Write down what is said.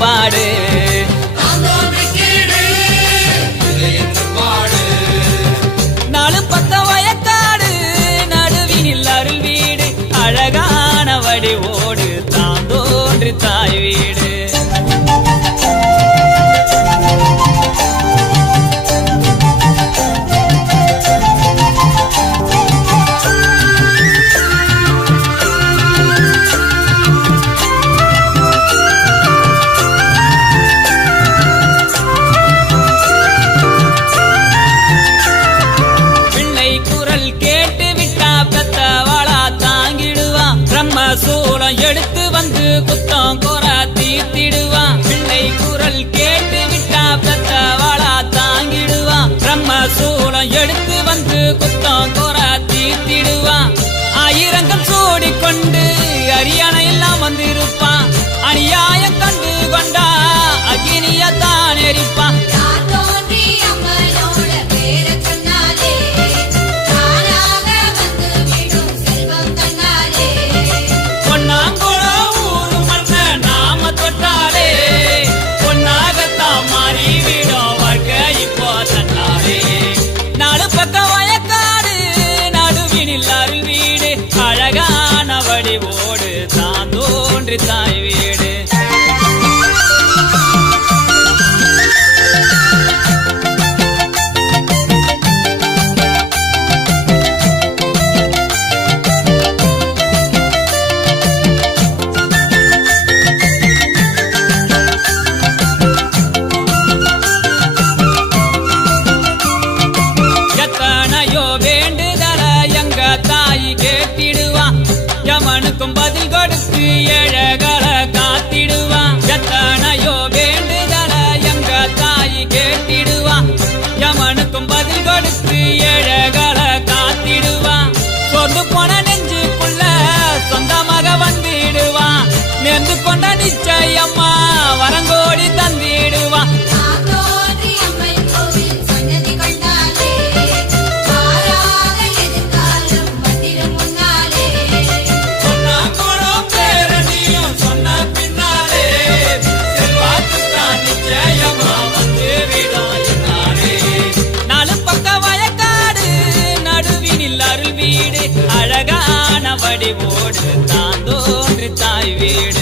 পারে சுமந்திருப்பான் அநியாயம் கண்டு கொண்டா அக்னியத்தான் எரிப்பான். ahorita கைவிடும்